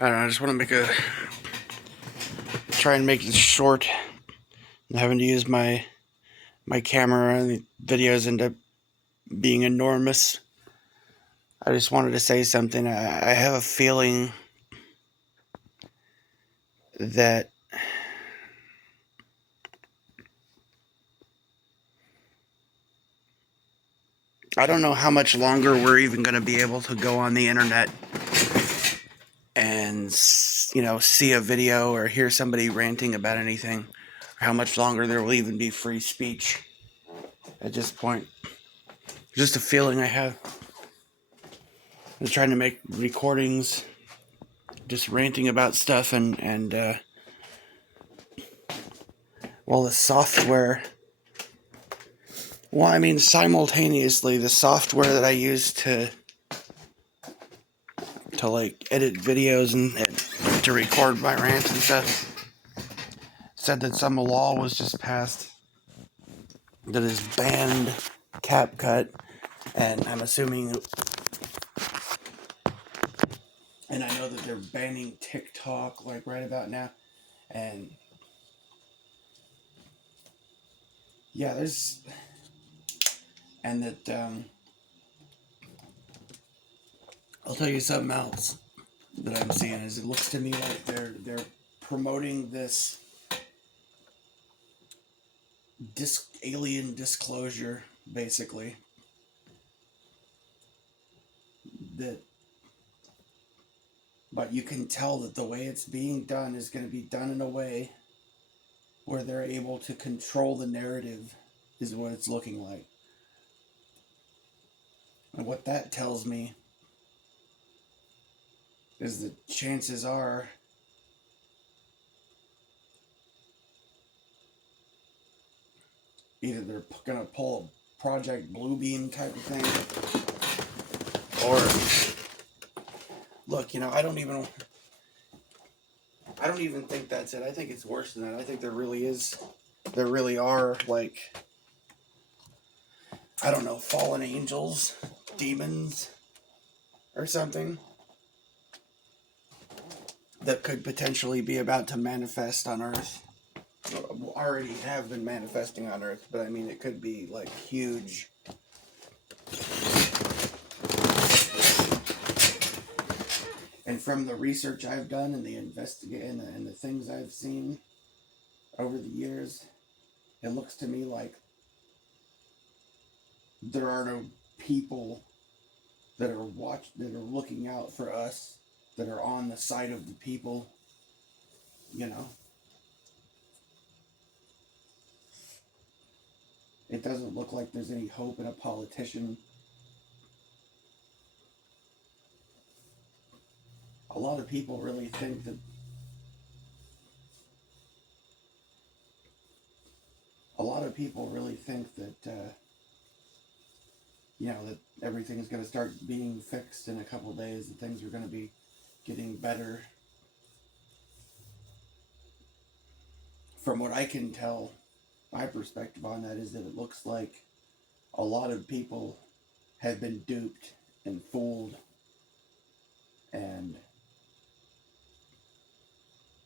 I don't know, I just want to try and make this short. I'm having to use my camera, and the videos end up being enormous. I just wanted to say something. I have a feeling that I don't know how much longer we're even going to be able to go on the internet and, see a video or hear somebody ranting about anything, or how much longer there will even be free speech at this point. Just a feeling I have. I'm trying to make recordings, just ranting about stuff, and well, the software. Well, I mean, simultaneously, the software that I use to like edit videos and to record my rants and stuff said that some law was just passed that has banned CapCut, and I'm assuming, and I know that they're banning TikTok like right about now, and yeah, and that I'll tell you something else that I'm seeing is it looks to me like they're promoting this alien disclosure, basically, that, but you can tell that the way it's being done is going to be done in a way where they're able to control the narrative, is what it's looking like. And what that tells me is that chances are either they're going to pull a Project Bluebeam type of thing, or look, I don't even think that's it. I think it's worse than that. I think there really are, like, I don't know, fallen angels, demons, or something that could potentially be about to manifest on Earth. Already have been manifesting on Earth, but I mean, it could be like huge. And from the research I've done and the and the things I've seen over the years, it looks to me like there are no people that are looking out for us, that are on the side of the people, you know. It doesn't look like there's any hope in a politician. A lot of people really think that that everything's going to start being fixed in a couple days, that things are going to be getting better. From what I can tell, my perspective on that is that it looks like a lot of people have been duped and fooled, and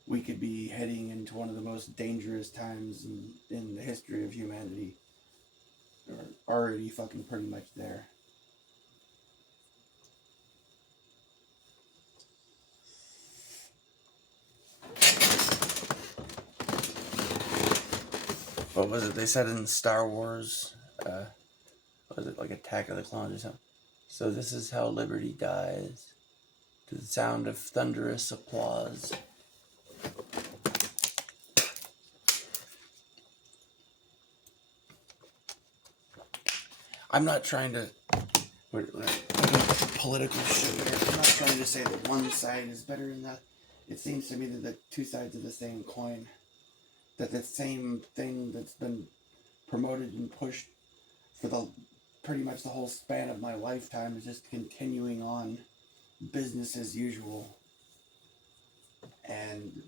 we could be heading into one of the most dangerous times in the history of humanity, or already fucking pretty much there. What was it they said in Star Wars? Was it like Attack of the Clones or something? So this is how liberty dies, to the sound of thunderous applause. I'm not trying to political shit. I'm not trying to say that one side is better than that. It seems to me that the two sides of the same coin. That the same thing that's been promoted and pushed for the pretty much the whole span of my lifetime is just continuing on, business as usual. And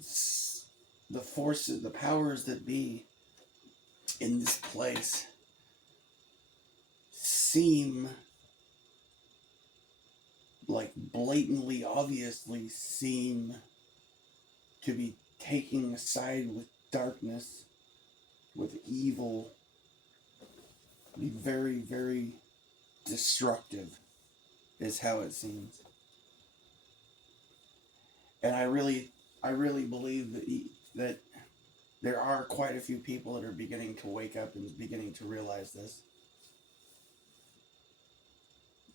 the forces, the powers that be in this place seem like blatantly, obviously seem to be taking a side with darkness, with evil, be very, very destructive, is how it seems. And I really believe that there are quite a few people that are beginning to wake up and beginning to realize this.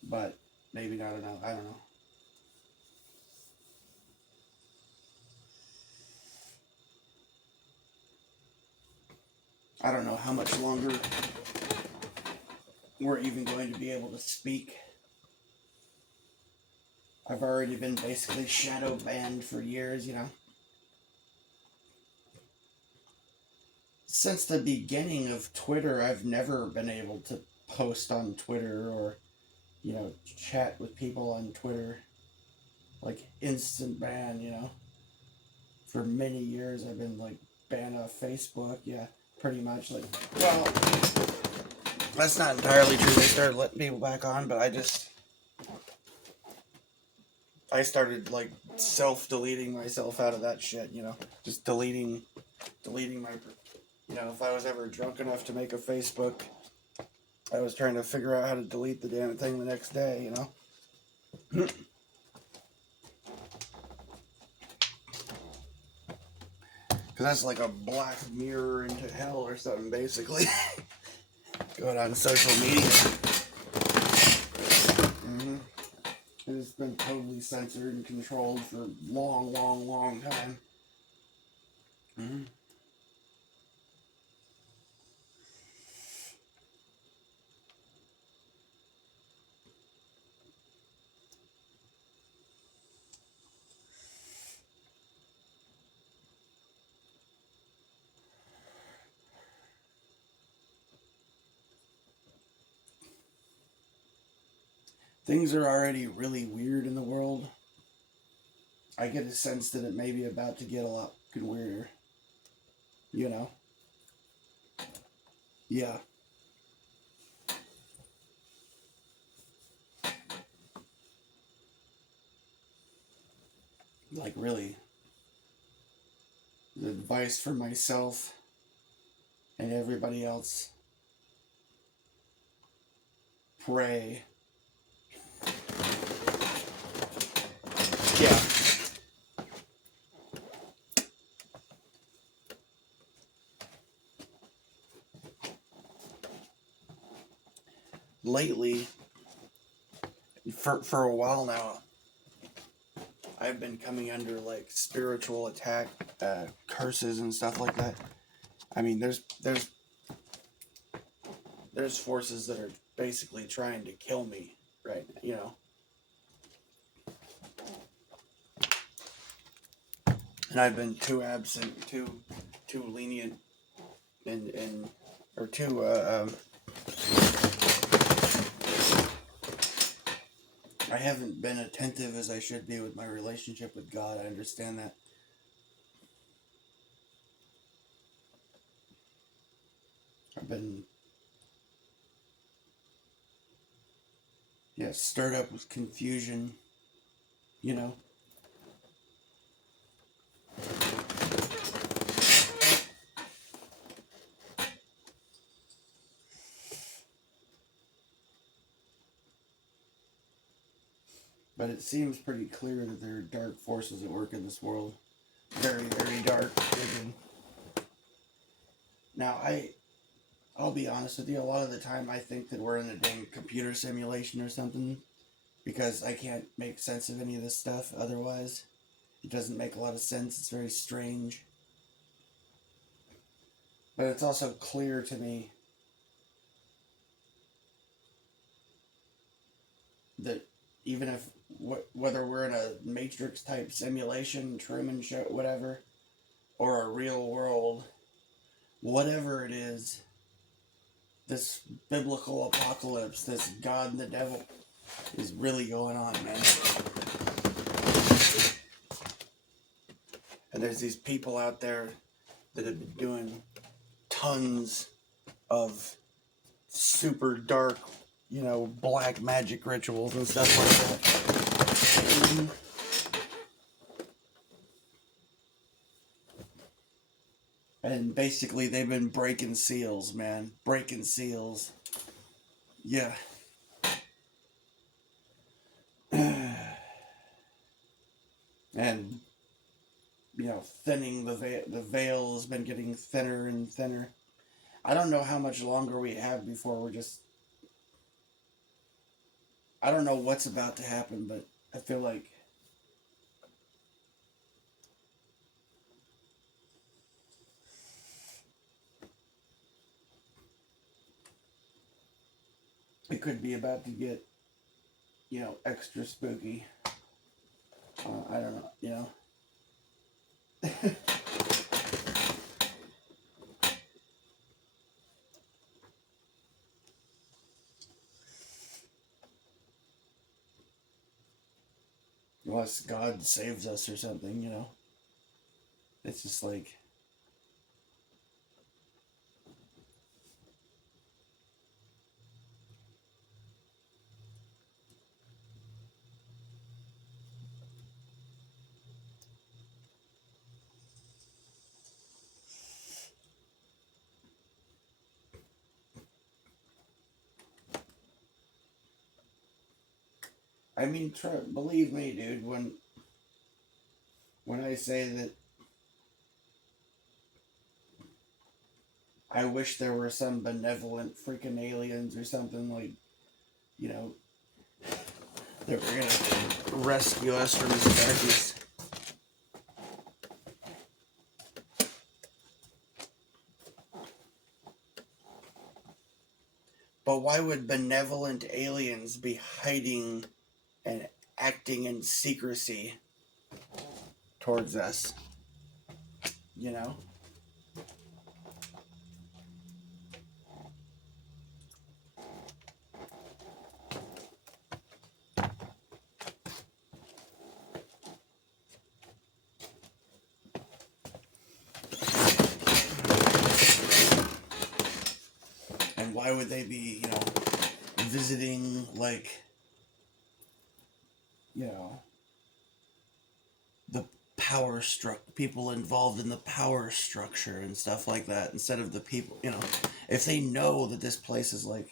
But maybe not enough. I don't know. I don't know how much longer we're even going to be able to speak. I've already been basically shadow banned for years, you know. Since the beginning of Twitter, I've never been able to post on Twitter or, you know, chat with people on Twitter. Like, instant ban, you know. For many years, I've been, like, banned off Facebook, yeah, pretty much. Like, well, that's not entirely true. They started letting people back on, but I started, like, self-deleting myself out of that shit, you know. Just deleting my, you know, if I was ever drunk enough to make a Facebook, I was trying to figure out how to delete the damn thing the next day, you know. Because that's like a black mirror into hell or something, basically. Going on social media. It's been totally censored and controlled for a long, long, long time. Things are already really weird in the world. I get a sense that it may be about to get a lot weirder. You know? Yeah. Like, really. The advice for myself and everybody else: pray. Yeah. Lately, for a while now, I've been coming under, like, spiritual attack, curses and stuff like that. I mean, there's forces that are basically trying to kill me right now, you know. And I've been too absent, too lenient, or too I haven't been attentive as I should be with my relationship with God. I understand that. I've been, yeah, stirred up with confusion, you know. But it seems pretty clear that there are dark forces at work in this world. Very, very dark. Now, I'll be honest with you, a lot of the time I think that we're in a dang computer simulation or something, because I can't make sense of any of this stuff otherwise. It doesn't make a lot of sense. It's very strange. But it's also clear to me that even if, whether we're in a Matrix type simulation, Truman Show, whatever, or a real world, whatever it is, this biblical apocalypse, this God and the devil is really going on, man. And there's these people out there that have been doing tons of super dark, you know, black magic rituals and stuff like that. And basically, they've been breaking seals, man. Breaking seals. Yeah. And, thinning the veil. The veil has been getting thinner and thinner. I don't know how much longer we have before we're just. I don't know what's about to happen, but I feel like. It could be about to get, extra spooky. I don't know, Unless God saves us or something. It's just like. I mean, believe me, dude, when I say that I wish there were some benevolent freaking aliens or something like, you know, that were gonna rescue us from this darkness. But why would benevolent aliens be hiding and acting in secrecy towards us? You know? And why would they be, visiting, like, the people involved in the power structure and stuff like that instead of the people, if they know that this place is, like,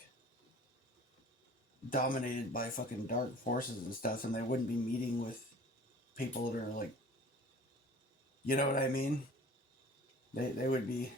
dominated by fucking dark forces and stuff, and they wouldn't be meeting with people that are, like, you know what I mean? They would be.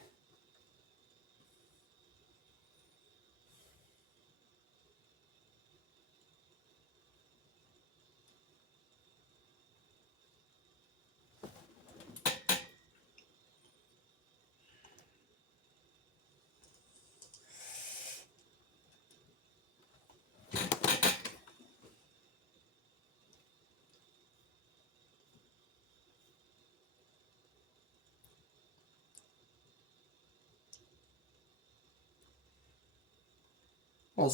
Well,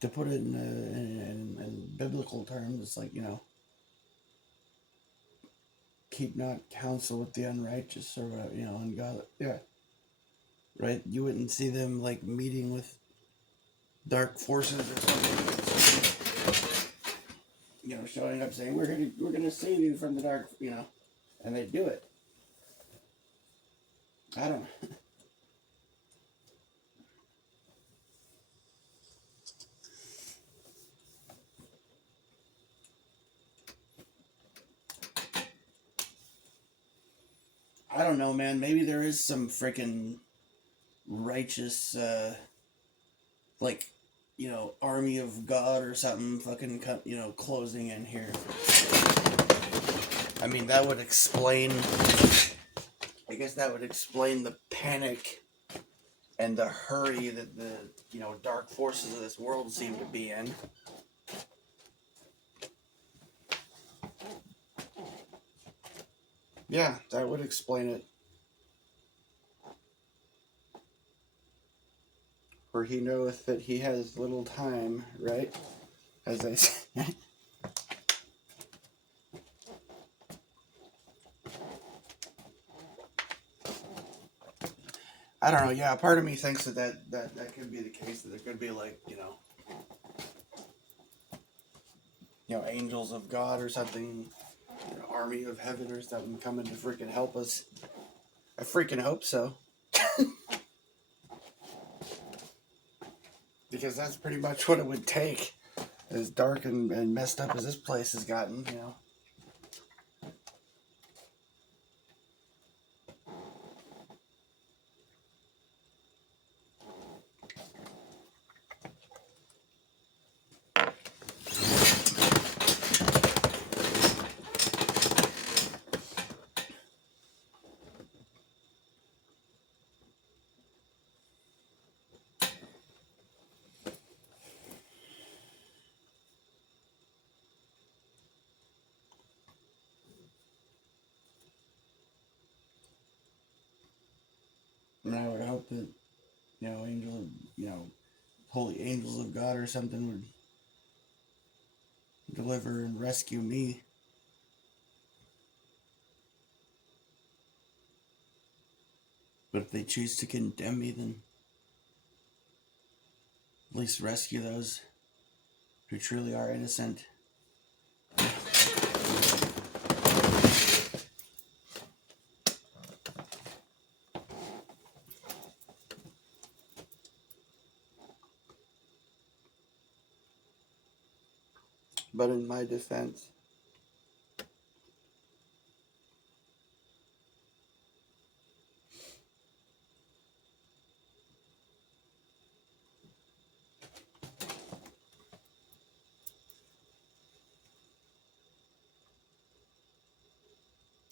to put it in biblical terms, it's like, keep not counsel with the unrighteous or whatever, ungodly. Yeah. Right? You wouldn't see them, like, meeting with dark forces or something. Showing up saying, we're gonna save you from the dark, and they do it. I don't know. I don't know, man. Maybe there is some freaking righteous, like, army of God or something fucking, closing in here. I mean, that would explain, I guess that would explain the panic and the hurry that the, dark forces of this world seem to be in. Yeah, that would explain it. For he knoweth that he has little time, right? As I say. I don't know. Yeah, part of me thinks that could be the case. That there could be, like, angels of God or something, an army of heaven or something coming to freaking help us. I freaking hope so. Because that's pretty much what it would take, as dark and messed up as this place has gotten. And I would hope that, holy angels of God or something would deliver and rescue me. But if they choose to condemn me, then at least rescue those who truly are innocent. But in my defense,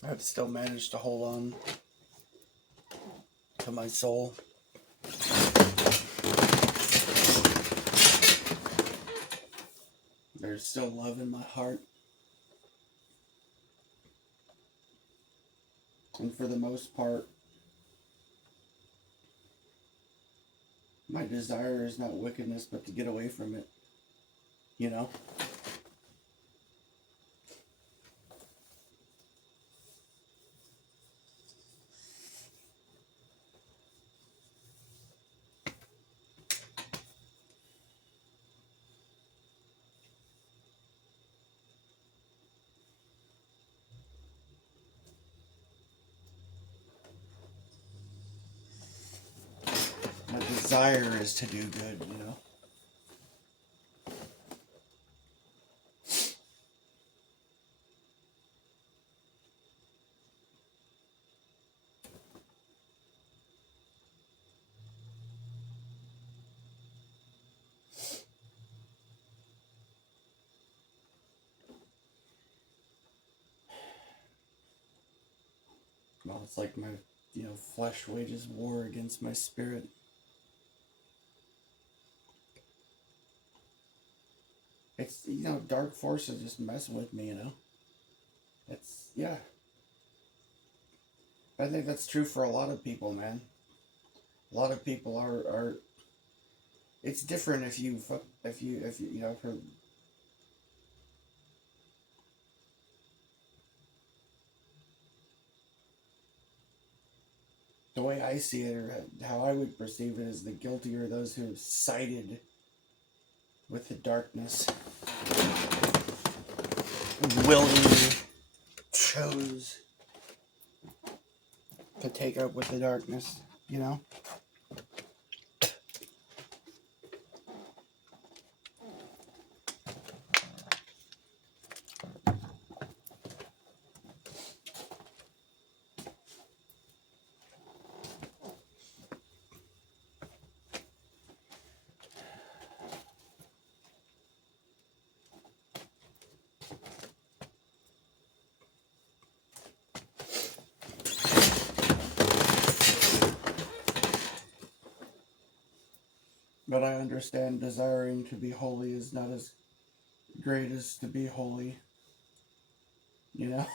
I've still managed to hold on to my soul. There's still love in my heart. And for the most part, my desire is not wickedness, but to get away from it. My desire is to do good. Well, it's like my, flesh wages war against my spirit. It's, dark forces just messing with me. It's, yeah. I think that's true for a lot of people, man. A lot of people are it's different if you, for the way I see it, or how I would perceive it, is the guilty are those who have sided with the darkness, willingly chose to take up with the darkness. But I understand desiring to be holy is not as great as to be holy, you know?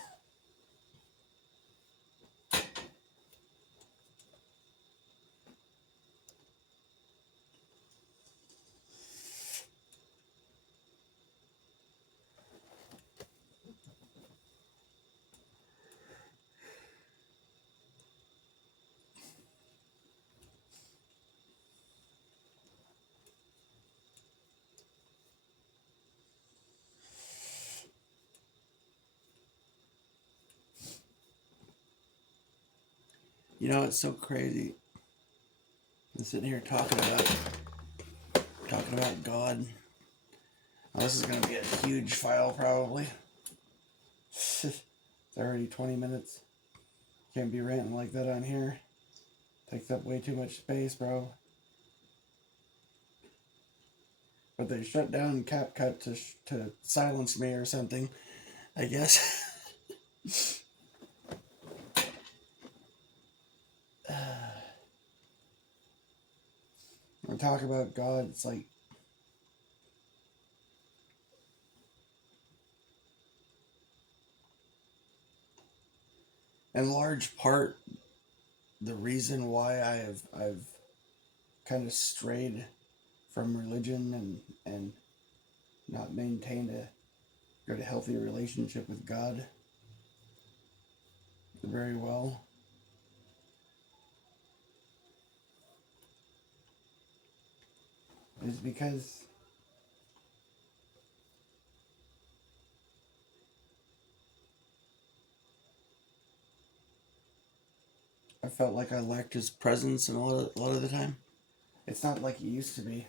You know, it's so crazy. I'm sitting here talking about God. Now, this is going to be a huge file, probably. It's already 20 minutes. Can't be ranting like that on here. Takes up way too much space, bro. But they shut down CapCut to silence me or something, I guess. When I talk about God, it's like, in large part, the reason why I've kind of strayed from religion and not maintained a good, healthy relationship with God very well is because I felt like I lacked his presence a lot of the time. It's not like it used to be.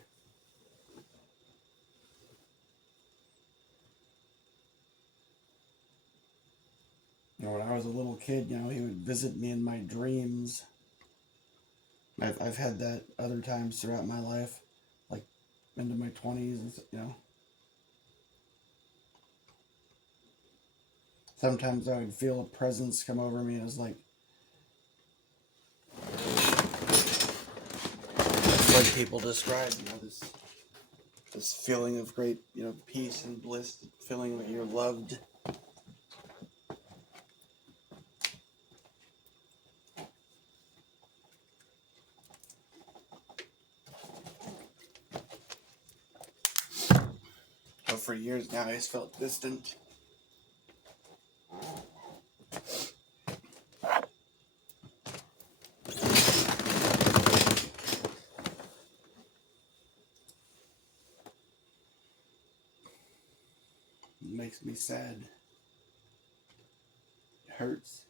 You know, when I was a little kid, you know, he would visit me in my dreams. I've had that other times throughout my life, like into my 20s, and you know. Sometimes I would feel a presence come over me, and it was like people describe, you know, this feeling of great, you know, peace and bliss, feeling that you're loved. But for years now, I just felt distant. It makes me sad. It hurts.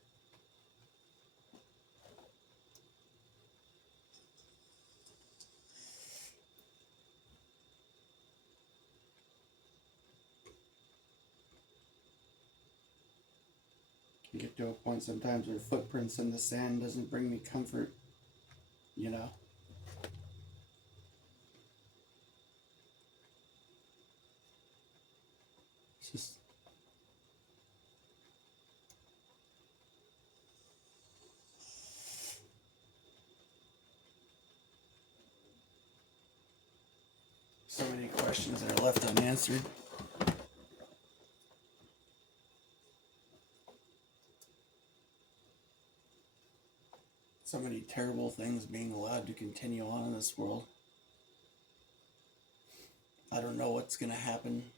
You get to a point sometimes where footprints in the sand doesn't bring me comfort, you know. It's just so many questions that are left unanswered. So many terrible things being allowed to continue on in this world. I don't know what's going to happen.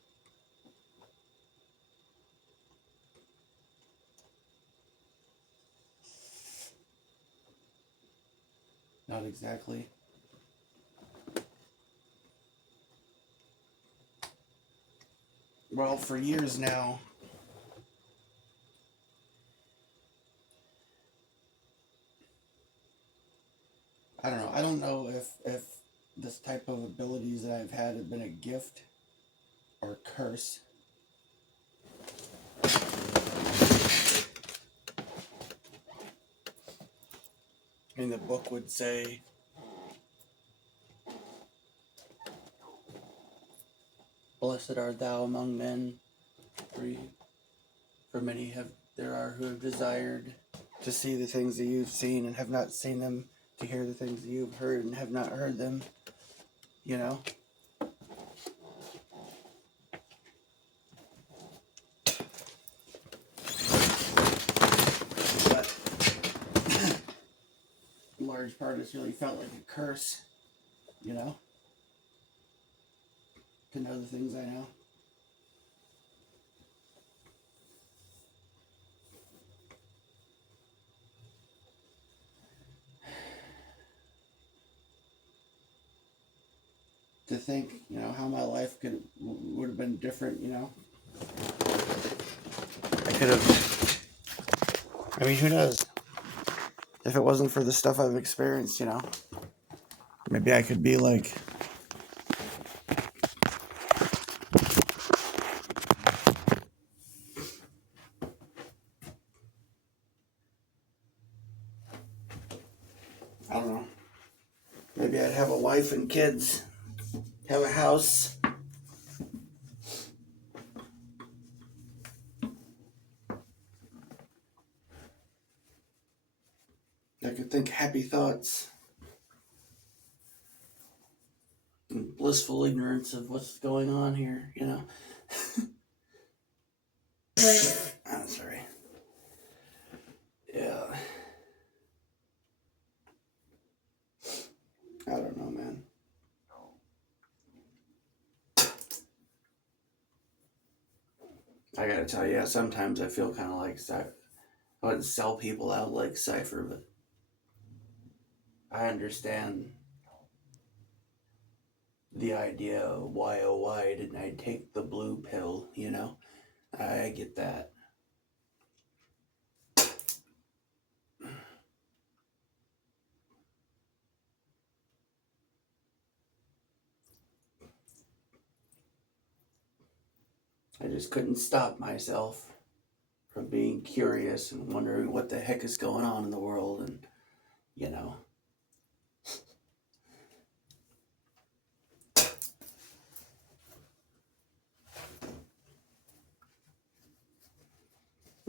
Not exactly. Well, for years now, I don't know. I don't know if this type of abilities that I've had have been a gift or a curse. I mean, the book would say, "Blessed art thou among men, for many there are who have desired to see the things that you've seen and have not seen them, to hear the things that you've heard and have not heard them." You know? But in large part, it's really felt like a curse, you know? To know the things I know. To think, you know, how my life would have been different, you know? I could have, I mean, who knows? if it wasn't for the stuff I've experienced, maybe I could be like, I don't know, maybe I'd have a wife and kids, have a house. I could think happy thoughts and blissful ignorance of what's going on here, I'm sorry. Yeah. I don't know, man. I gotta tell you, sometimes I feel kind of like I wouldn't sell people out like Cypher, but I understand the idea of why, oh, why didn't I take the blue pill, I get that. I just couldn't stop myself from being curious and wondering what the heck is going on in the world, and you know.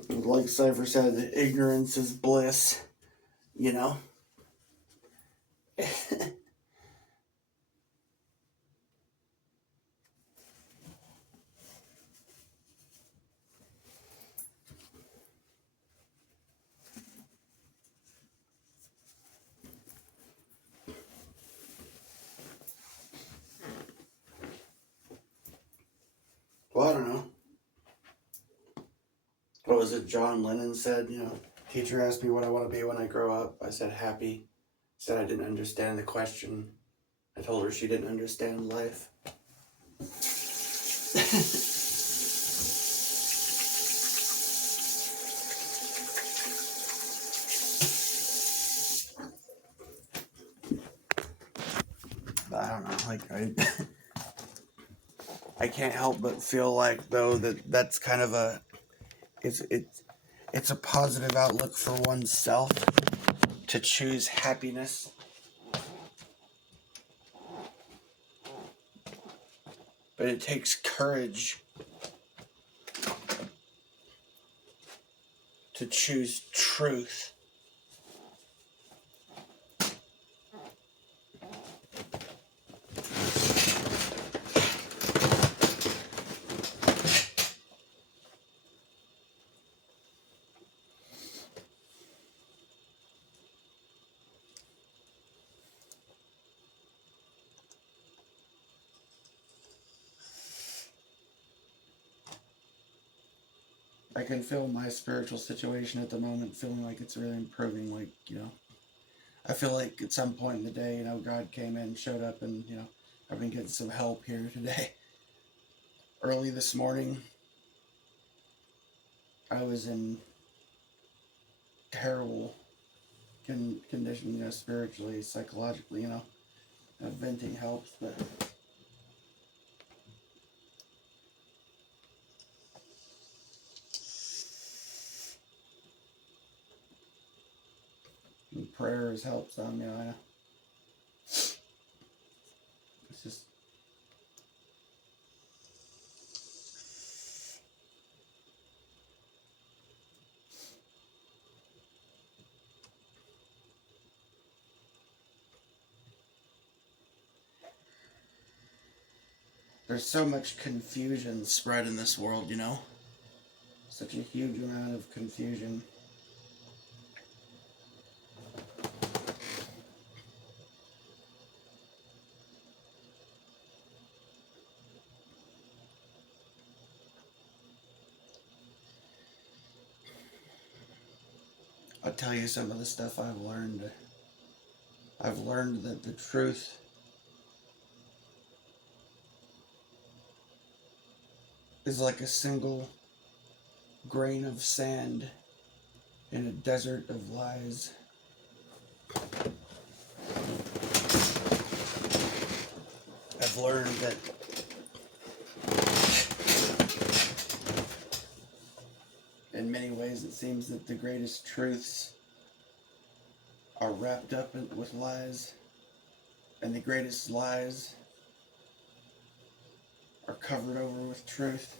Like Cypher said, ignorance is bliss, you know? Well, I don't know. What was it John Lennon said, Teacher asked me what I want to be when I grow up. I said happy. Said I didn't understand the question. I told her she didn't understand life. But I don't know, I can't help but feel like, though, that's kind of it's a positive outlook for oneself to choose happiness. But it takes courage to choose truth. I can feel my spiritual situation at the moment feeling like it's really improving. I feel like at some point in the day, God came in, showed up, and, I've been getting some help here today. Early this morning, I was in terrible condition, spiritually, psychologically, venting helps, but prayer has helped some, I know. It's just, there's so much confusion spread in this world, Such a huge amount of confusion. I'll tell you some of the stuff I've learned. I've learned that the truth is like a single grain of sand in a desert of lies. I've learned that in many ways it seems that the greatest truths are wrapped up with lies, and the greatest lies are covered over with truth,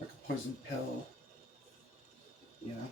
like a poison pill, you know?